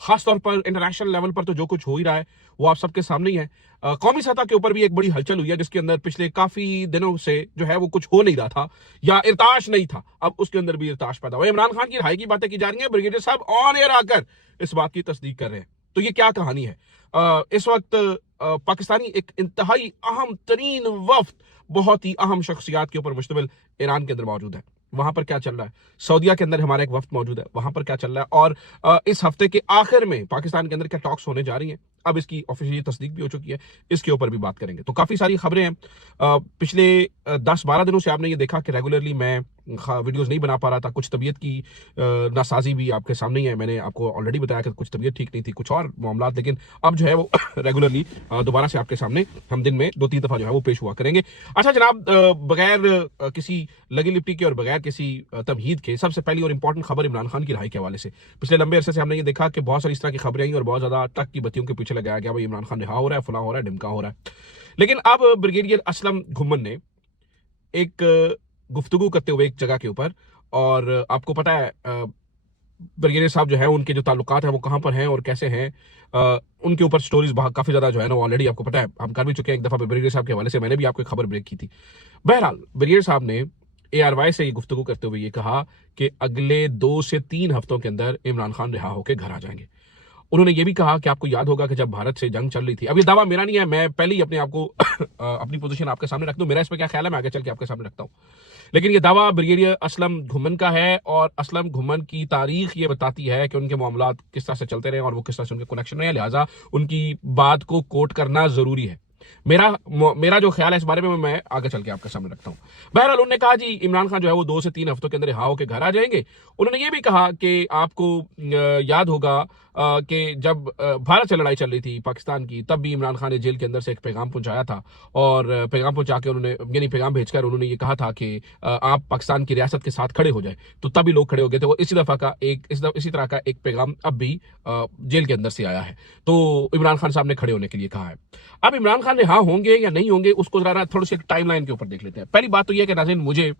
खासतौर पर international level पर तो जो कुछ हो ही रहा है वो आप सबके सामने ही है। कौमी सतह के ऊपर भी एक बड़ी हलचल हुई है, जिसके अंदर पिछले काफी दिनों से जो है वो कुछ हो नहीं रहा था या इरताश नहीं था, अब उसके अंदर भी इरताश पैदा हुआ। इमरान खान की रिहाई की बातें की जा रही हैं, ब्रिगेडियर साहब ऑन एयर आकर इस बात की तस्दीक कर रहे हैं। तो ये क्या कहानी है? इस वक्त पाकिस्तानी एक इंतहाई अहम तरीन वफ्द, बहुत ही अहम शख्सियात के ऊपर मुश्तमिल ईरान के अंदर मौजूद है। वहां पर क्या चल रहा है? सऊदीया के अंदर हमारा एक वफ्द मौजूद है, वहां पर क्या चल रहा है? और इस हफ्ते के आखिर में पाकिस्तान के अंदर क्या टॉक्स होने जा रही हैं? अब इसकी ऑफिशियली तस्दीक भी हो चुकी है, इसके ऊपर भी बात करेंगे। तो काफी सारी खबरें हैं। पिछले 10-12 दिनों से आपने ये देखा कि रेगुलरली मैं वीडियोस नहीं बना पा रहा था, कुछ तबीयत की नासाजी भी आपके सामने ही है। मैंने आपको ऑलरेडी बताया कि कुछ तबीयत ठीक नहीं थी, कुछ और मामला, लेकिन अब जो है वो रेगुलरली दोबारा से आपके सामने हम दिन में 2-3 दफा जो है वो पेश हुआ करेंगे। अच्छा जनाब, बगैर किसी लगी लिपटी के और बगैर किसी तमहीद के, सबसे पहली और इंपॉर्टेंट खबर इमरान खान की रिहाई के हवाले से। पिछले लंबे अरसे से हमने ये देखा कि बहुत सारी इस तरह की खबरें आई और बहुत ज्यादा ट्रक की बत्तियों के पीछे लगाया गया, भाई इमरान खान रिहा हो रहा है, फला हो रहा है, ढिमका हो रहा है। लेकिन अब ब्रिगेडियर असलम घुम्मन ने एक गुफ्तगू करते हुए एक जगह के ऊपर, और आपको पता है ब्रिगेडियर साहब जो है उनके जो ताल्लुकात हैं वो कहां पर हैं और कैसे हैं, उनके ऊपर स्टोरीज काफी ज्यादा जो है ना ऑलरेडी आपको पता है, हम कर भी चुके हैं एक दफा ब्रिगेडियर साहब के हवाले से। मैंने भी आपको खबर ब्रेक की थी। बहरहाल ब्रिगेडियर साहब ने ARY से ये गुफ्तगू करते हुए ये कहा कि अगले 2 से 3 हफ्तों के अंदर इमरान खान रिहा होकर घर आ जाएंगे। उन्होंने ये भी कहा कि आपको याद होगा कि जब भारत से जंग चल रही थी, अब ये दावा मेरा नहीं है, मैं पहले ही अपने आपको अपनी पोजीशन आपके सामने रख दूं, मेरा इस पर क्या ख्याल है मैं आगे चल के आपके सामने रखता हूं। लेकिन ये दावा ब्रिगेडियर असलम घुम्मन का है, और असलम घुम्मन की तारीख ये बताती है कि उनके मामलात किस तरह से चलते रहे और वो किस तरह से उनके कनेक्शन रहे, लिहाजा उनकी बात को कोट करना जरूरी है। मेरा जो ख्याल है इस बारे में मैं आगे चल के आपके सामने रखता हूं। बहरहाल उन्होंने कहा जी इमरान खान जो है वो 2 से 3 हफ्तों के अंदर रिहा होकर घर आ जाएंगे। उन्होंने ये भी कहा कि आपको याद होगा कि जब भारत से लड़ाई चल रही थी पाकिस्तान की, तब भी इमरान खान ने जेल के अंदर से एक पैगाम पहुंचाया था, और पैगाम पहुंचा के उन्होंने, यानी पैगाम भेजकर उन्होंने ये कहा था कि आप पाकिस्तान की रियासत के साथ खड़े हो जाए, तो तभी लोग खड़े हो गए थे। वो इसी तरह का एक पैगाम अब भी जेल के अंदर से आया है, तो इमरान खान साहब ने खड़े होने के लिए कहा है। अब इमरान खान रिहा होंगे या नहीं होंगे उसको जरा थोड़ी सी टाइमलाइन के ऊपर देख लेते हैं। पहली बात तो यह है कि नाज़रीन, मुझे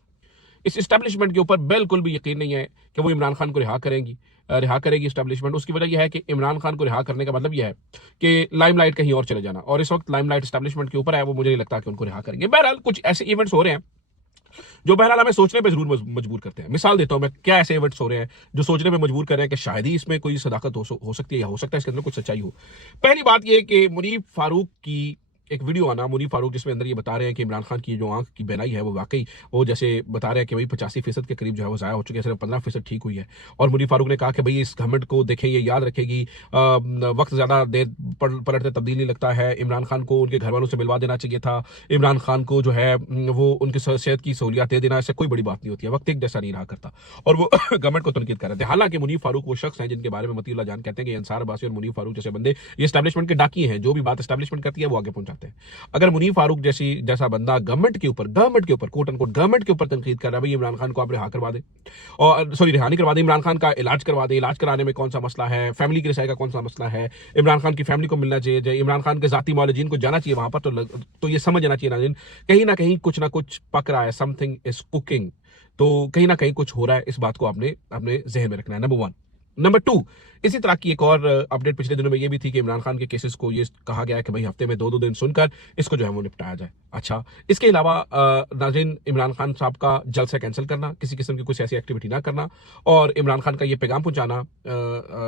इस एस्टेब्लिशमेंट के ऊपर बिल्कुल भी यकीन नहीं है कि वो इमरान खान को रिहा करेगी एस्टेब्लिशमेंट। उसकी वजह यह है कि इमरान खान को रिहा करने का मतलब यह है कि लाइमलाइट कहीं और चले जाना, और इस वक्त लाइमलाइट एस्टेब्लिशमेंट के ऊपर है, वो मुझे नहीं लगता कि उनको रिहा करेंगे। बहरहाल कुछ ऐसे इवेंट्स हो रहे हैं जो बहरहाल हमें सोचने पे जरूर मजबूर करते हैं। मिसाल देता हूं मैं, क्या ऐसे इवेंट्स हो रहे हैं जो सोचने पे मजबूर कर रहे हैं कि शायद ही इसमें कोई सदाकत हो सकती है, या हो सकता है इसके अंदर कुछ सच्चाई हो। पहली बात यह कि मुनीफ फारूक की एक वीडियो आना, मुनीफ फारूक, जिसमें अंदर ये बता रहे हैं कि इमरान खान की जो आंख की बेनाई है वो वाकई, वो जैसे बता रहे हैं कि भाई 85% के करीब जो है वो ज़ाया हो चुकी है, सिर्फ 15% ठीक हुई है। और मुनीफ फारूक ने कहा कि भाई इस घमंड को देखें, ये याद रखेगी, वक्त ज़्यादा देर पलटते तब्दील नहीं लगता है, इमरान खान को उनके घर वालों से मिलवा देना चाहिए था, इमरान खान को जो है वो उनकी सेहत की सहूलियात दे देना, ऐसे कोई बड़ी बात नहीं होती है, वक्त एक जैसा नहीं रहा करता, और वो गवर्नमेंट को तनकीद कर रहे थे। हालांकि मुनीफ फारूक वो शख्स हैं जिनके बारे में मतीउल्लाह जान कहते हैं कि अंसार अब्बासी और मुनीफ फारूक जैसे बंदे ये एस्टैब्लिशमेंट के डाकी हैं, जो भी बात एस्टैब्लिशमेंट करती है वो आगे पहुंचाते हैं। अगर मुनीफ फारूक जैसा बंदा गवर्नमेंट के ऊपर कोट एंड कोट गवर्नमेंट के ऊपर तनकीद कर रहा है, भाई इमरान खान को आप रिहा करवा दें, और सॉरी रिहा नहीं करवा दें, इमरान खान का इलाज करवा दें, इलाज कराने में कौन सा मसला है, फैमिली की रिसाई का कौन सा मसला है, इमरान खान की फैमिली को मिलना चाहिए, इमरान खान के जाती मौलजीन को जाना चाहिए वहां पर, तो ये समझ जाना चाहिए नाज़रीन, कहीं ना कहीं कुछ ना कुछ पक रहा है, समथिंग इज कुकिंग, तो कहीं ना कहीं कुछ हो रहा है। इस बात को आपने अपने जहन में रखना है, नंबर 1। नंबर 2, इसी तरह की एक और अपडेट पिछले दिनों में ये भी थी कि इमरान खान के केसेस को ये कहा गया है कि भाई हफ्ते में 2-2 दिन सुनकर इसको जो है वो निपटाया जाए। अच्छा, इसके अलावा नाज़रीन, इमरान खान साहब का जलसा कैंसिल करना, किसी किस्म की कुछ ऐसी एक्टिविटी ना करना, और इमरान खान का ये पैगाम पहुंचाना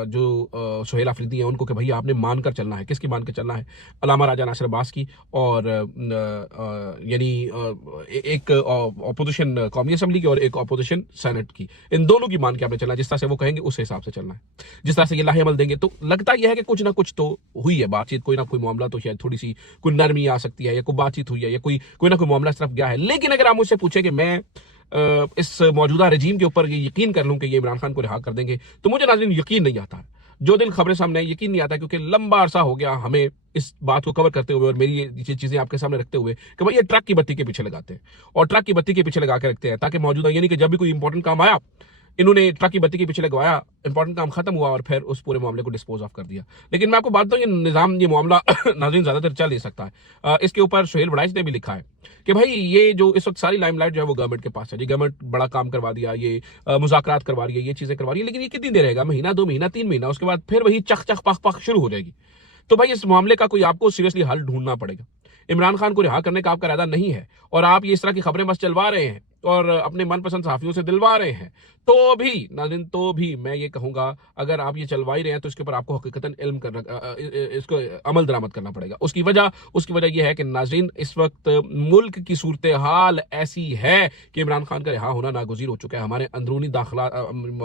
जो सुहेल आफरीदी हैं उनको कि भैया आपने मानकर चलना है। किसकी मान कर चलना है? अलामा राजा नासिर अब्बास की, और यानी एक अपोजिशन कौमी असम्बली की और एक अपोजिशन सेनेट की, इन दोनों की मान के आपने चलना है। जिस तरह से वो कहेंगे उस हिसाब से चलना है, जिस तरह से ये लाहे अमल देंगे। तो लगता यह है कि कुछ ना कुछ तो हुई है बातचीत, कोई ना कोई मामला तो शायद थोड़ी सी कोई नरमी आ सकती है, या कोई बातचीत हुई है, या कोई ना कोई मामला इस तरफ गया है। लेकिन अगर आप मुझसे पूछे कि मैं इस मौजूदा रजीम के ऊपर ये यकीन कर लूं कि ये इमरान खान को रिहा कर देंगे, तो मुझे नाज़रीन यकीन नहीं आता। जो दिन खबरें सामने यकीन नहीं आता, क्योंकि लंबा अरसा हो गया हमें इस बात को कवर करते हुए और मेरी ये चीजें आपके सामने रखते हुए कि भाई ये ट्रक की बत्ती के पीछे लगाते हैं, और ट्रक की बत्ती के पीछे लगा के रखते हैं, ताकि मौजूदा, यानी कि जब भी कोई इंपॉर्टेंट काम आया, इन्होंने ट्रक की बत्ती के पीछे लगवाया, इंपॉर्टेंट काम खत्म हुआ और फिर उस पूरे मामले को डिस्पोज ऑफ कर दिया। लेकिन मैं आपको बात बताऊं, ये निजाम, ये मामला नाज़रीन ज्यादातर चल नहीं सकता है। इसके ऊपर सुहेल वड़ाइच ने भी लिखा है कि भाई ये जो इस वक्त सारी लाइमलाइट जो है वो गवर्नमेंट के पास है जी, गवर्नमेंट बड़ा काम करवा दिया, ये मुज़ाकरात करवा रही है, ये चीजें करवा रही है, लेकिन ये कितनी देर रहेगा? महीना, 2 महीना, 3 महीना, उसके बाद फिर वही चख चख पख पख शुरू हो जाएगी। तो भाई इस मामले का कोई आपको सीरियसली हल ढूंढना पड़ेगा। इमरान खान को रिहा करने का आपका इरादा नहीं है और आप ये इस तरह की खबरें बस चलवा रहे हैं और अपने मनपसंद सहाफियों से दिलवा रहे हैं, तो भी नाज़रीन, तो भी मैं ये कहूंगा, अगर आप ये चलवा ही रहे हैं तो इसके ऊपर आपको हकीकतन इल्म करना, इसको अमल दरामद करना पड़ेगा। उसकी वजह यह है कि नाज़रीन इस वक्त मुल्क की सूरत हाल ऐसी है कि इमरान खान का रिहा होना नागुज़ीर हो चुका है। हमारे अंदरूनी दाखिला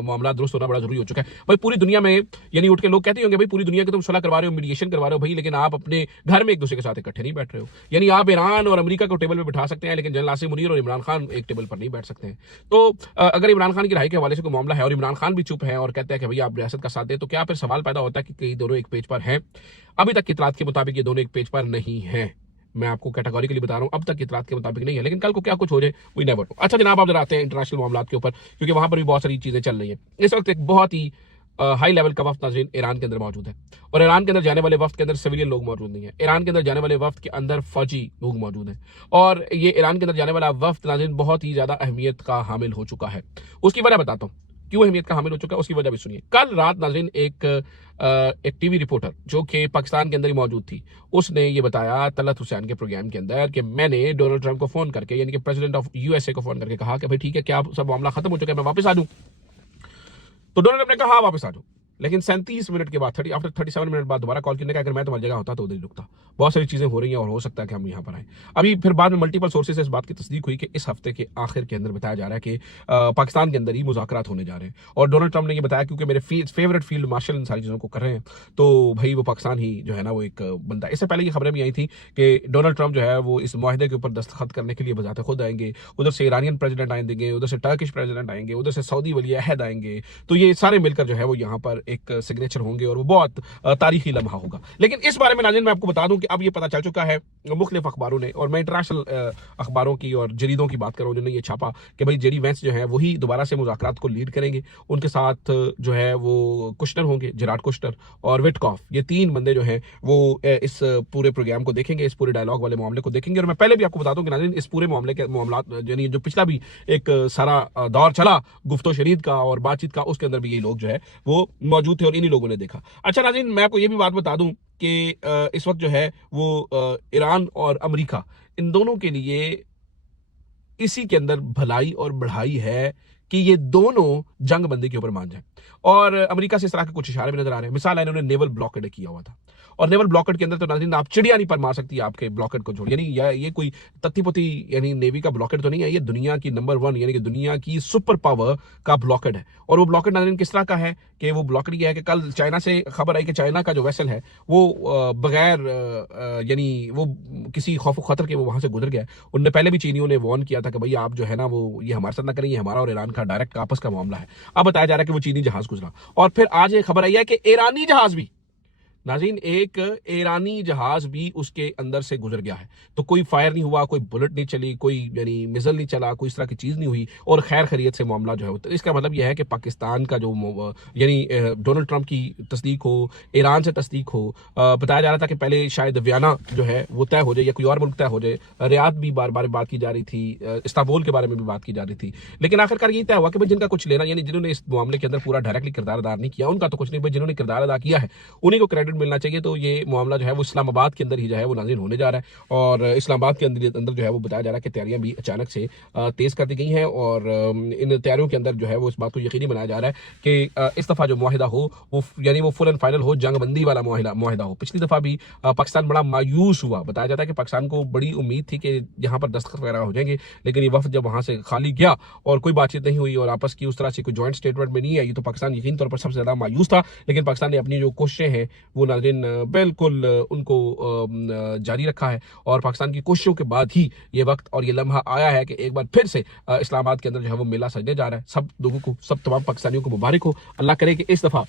मामला दुरुस्त होना बड़ा जरूरी हो चुका है। भाई पूरी दुनिया में यानी उठ के लोग कहते होंगे भाई पूरी दुनिया की तुम सुलह करवा रहे हो, मीडिएशन करवा रहे हो भाई, लेकिन आप अपने घर में एक दूसरे के साथ इकट्ठे नहीं बैठ रहे हो। यानी आप ईरान और अमेरिका को टेबल पर बिठा सकते हैं, लेकिन जनरल आसिम मुनीर और इमरान खान एक टेबल पर नहीं बैठ सकते हैं। तो अगर इमरान खान की रिहाई के हवाले से कोई मामला है और इमरान खान भी चुप है और कहते हैं कि भैया आप रियासत का साथ दें, तो क्या फिर सवाल पैदा होता है कि कई दोनों एक पेज पर हैं? अभी तक की इतलात के मुताबिक ये दोनों एक पेज पर नहीं है। मैं आपको कैटेगोरिकली बता रहा हूं, अब तक की इतलात के मुताबिक नहीं है, लेकिन कल को क्या कुछ हो जाए वी नेवर नो। अच्छा जनाब, आप जरा आते हैं इंटरनेशनल मामलात के ऊपर, क्योंकि वहां पर भी बहुत सारी चीजें चल रही हैं। इस वक्त एक बहुत ही हाई लेवल का वफ्द नाज़रीन ईरान के अंदर मौजूद है और ईरान के अंदर जाने वाले वफ्द के अंदर सिविलियन लोग मौजूद नहीं है। ईरान के अंदर जाने वाले वफ्द के अंदर फौजी लोग मौजूद हैं और ये ईरान के अंदर जाने वाला वफ्द नाज़रीन बहुत ही ज्यादा अहमियत का हामिल हो चुका है। उसकी वजह बताता हूँ क्यों अहमियत का हामिल हो चुका है, उसकी वजह भी सुनिए। कल रात नाज़रीन एक टीवी रिपोर्टर जो कि पाकिस्तान के अंदर ही मौजूद थी, उसने ये बताया तलत हुसैन के प्रोग्राम के अंदर कि मैंने डोनाल्ड ट्रंप को फोन करके, यानी कि प्रेसिडेंट ऑफ यूएसए को फोन करके कहा कि भाई ठीक है, क्या सब मामला खत्म हो चुका है, मैं वापस आ जाऊं? तो डोनाल्ड ने कहा वापस आ जाओ, लेकिन 37 मिनट के बाद आफ्टर 37 मिनट बाद दोबारा कॉल करने का, अगर मैं तुम्हारी जगह होता तो उधर ही रुकता। बहुत सारी चीजें हो रही हैं और हो सकता है कि हम यहाँ पर आए। अभी फिर बाद में मल्टीपल सोर्सेज से इस बात की तस्दीक हुई कि इस हफ्ते के आखिर के अंदर बताया जा रहा है कि पाकिस्तान के अंदर ही मुज़ाकरात होने जा रहे हैं और डोनाल्ड ट्रंप ने ये बताया क्योंकि मेरे फेवरेट फील्ड मार्शल इन सारी चीज़ों को कर रहे हैं, तो भाई वो पाकिस्तान ही जो है ना वो एक बंदा। इससे पहले ये खबरें भी आई थी कि डोनाल्ड ट्रंप जो है वो इस मुआहदे के ऊपर दस्तखत करने के लिए बजाते खुद आएंगे, उधर से ईरानियन प्रेसिडेंट आएंगे, उधर से टर्किश प्रेसिडेंट आएंगे, उधर से सऊदी वली अहद आएंगे, तो ये सारे मिलकर जो है वो यहाँ पर एक सिग्नेचर होंगे और वो बहुत तारीखी लम्हा होगा। लेकिन इस बारे में नाज़रीन मैं आपको बता दूं कि अब ये पता चल चुका है मुख्तलिफ अखबारों ने, और मैं इंटरनेशनल अखबारों की और जरीदों की बात कर रहा हूं जिन्होंने ये छापा कि भाई जेडी वेंस जो है वही दोबारा से मुज़ाकरात को लीड करेंगे। उनके साथ जो है वो कुश्नर होंगे, जेराड कुश्नर और विटकॉफ, ये 3 बंदे जो हैं वो इस पूरे प्रोग्राम को देखेंगे, इस पूरे डायलॉग वाले मामले को देखेंगे। और मैं पहले भी आपको बता दूं कि नाज़रीन इस पूरे मामले के मामलात यानी जो पिछला भी एक सारा दौर चला गुफ्तो शरीद का और बातचीत का, उसके अंदर भी ये लोग जो है वो मौजूद थे और इन्हीं लोगों ने देखा। अच्छा नाज़रीन, मैं आपको ये भी बात बता दूं कि इस वक्त जो है वो ईरान और अमेरिका, इन दोनों के लिए इसी के अंदर भलाई और बढ़ाई है कि ये दोनों जंग बंदी के ऊपर मान जाए। और अमेरिका से इस तरह के कुछ इशारे भी नजर आ रहे हैं। मिसाल है, इन्होंने नेवल ब्लॉकेड किया हुआ था और नेवल ब्लॉकेड के अंदर तो नाज़रीन आप चिड़िया नहीं पर मार सकती आपके ब्लॉकेड को छोड़, यानी ये कोई तत्तीपति यानी नेवी का ब्लॉकेड तो नहीं है, ये दुनिया की नंबर 1 यानी कि दुनिया की सुपर पावर का ब्लॉकेड है। और वो ब्लॉकेड नाज़रीन किस तरह का है कि वो ब्लॉकेड ये है कि कल चाइना से खबर आई कि चाइना का जो वेसल है वो बगैर यानी वो किसी खौफ खतर के वो वहां से गुजर गया। उनने पहले भी चीनियों ने वार्न किया था कि भाई आप जो है ना वो ये हमारे साथ ना करें, ये हमारा और ईरान का डायरेक्ट आपस का मामला है। अब बताया जा रहा है कि वो चीनी जहाज गुजरा और फिर आज ये खबर आई है कि ईरानी जहाज भी, नाज़रीन एक ईरानी जहाज भी उसके अंदर से गुजर गया है। तो कोई फायर नहीं हुआ, कोई बुलेट नहीं चली, कोई यानी मिसाइल नहीं चला, कोई इस तरह की चीज नहीं हुई और खैर खैरियत से मामला जो है। तो इसका मतलब यह है कि पाकिस्तान का जो यानी डोनाल्ड ट्रंप की तस्दीक हो, ईरान से तस्दीक हो। बताया जा रहा था कि पहले शायद वियना जो है वो तय हो जाए या कोई और मुल्क तय हो जाए। रियाद भी बार बार बात की जा रही थी, इस्तांबुल के बारे में भी बात की जा रही थी, लेकिन आखिरकार ये तय हुआ कि भाई जिनका कुछ लेना, यानी जिन्होंने इस मामले के अंदर पूरा डायरेक्टली किरदार अदा नहीं किया उनका तो कुछ नहीं, भाई जिन्होंने किरदार अदा किया है उन्हीं को क्रेडिट मिलना चाहिए। तो ये मामला जो है वो इस्लामाबाद के अंदर ही जो है वो नाज़रीन होने जा रहा है और इस्लामाबाद के अंदर जो है वो बताया जा रहा है कि तैयारियां भी अचानक से तेज कर दी गई हैं और इन तैयारियों के अंदर जो है वो इस बात को यकीनी बनाया जा रहा है कि इस दफा जो मुआहिदा हो वो यानी वो फुल एंड फाइनल हो, जंगबंदी वाला मुआहिदा हो। पिछली दफा भी पाकिस्तान बड़ा मायूस हुआ, बताया जाता है कि पाकिस्तान को बड़ी उम्मीद थी कि यहाँ पर दस्तखत वगैरह हो जाएंगे, लेकिन ये वफ्द जब वहां से खाली गया और कोई बातचीत नहीं हुई और आपस की उस तरह से कोई ज्वाइंट स्टेटमेंट में नहीं आई, तो पाकिस्तान यकीन तौर पर सबसे ज्यादा मायूस था। लेकिन पाकिस्तान ने अपनी जो कोशिशें हैं वो नाज़रीन बिल्कुल उनको जारी रखा है। और पाकिस्तान की कोशिशों के बाद ही ये वक्त और ये लम्हा आया है कि एक बार फिर से इस्लामाबाद के अंदर जो है वो मेला सजने जा रहा है। सब लोगों को, सब तमाम पाकिस्तानियों को मुबारक हो। अल्लाह करे कि इस दफ़ा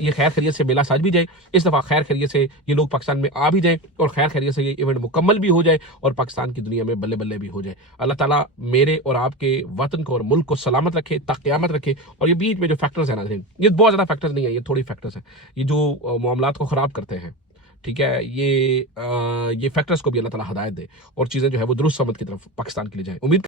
ये खैर खैरियत से मेला सज भी जाए, इस दफ़ा खैर खैरियत से ये लोग पाकिस्तान में आ भी जाएँ और खैर खैरियत से ये इवेंट मुकम्मल भी हो जाए और पाकिस्तान की दुनिया में बल्ले बल्ले भी हो जाए। अल्लाह ताला मेरे और आपके वतन को और मुल्क को सलामत रखे, क़यामत रखे। और ये बीच में जो फैक्टर्स हैं नाज़रीन, ये बहुत ज़्यादा फैक्टर्स नहीं है, ये थोड़ी फैक्टर्स हैं, ये जो मामलात को ख़राब करते हैं, ठीक है, ये फैक्टर्स को भी अल्लाह ताला हिदायत दे और चीज़ें जो है वो दुरुस्त समत की तरफ पाकिस्तान के लिए जाए। उम्मीद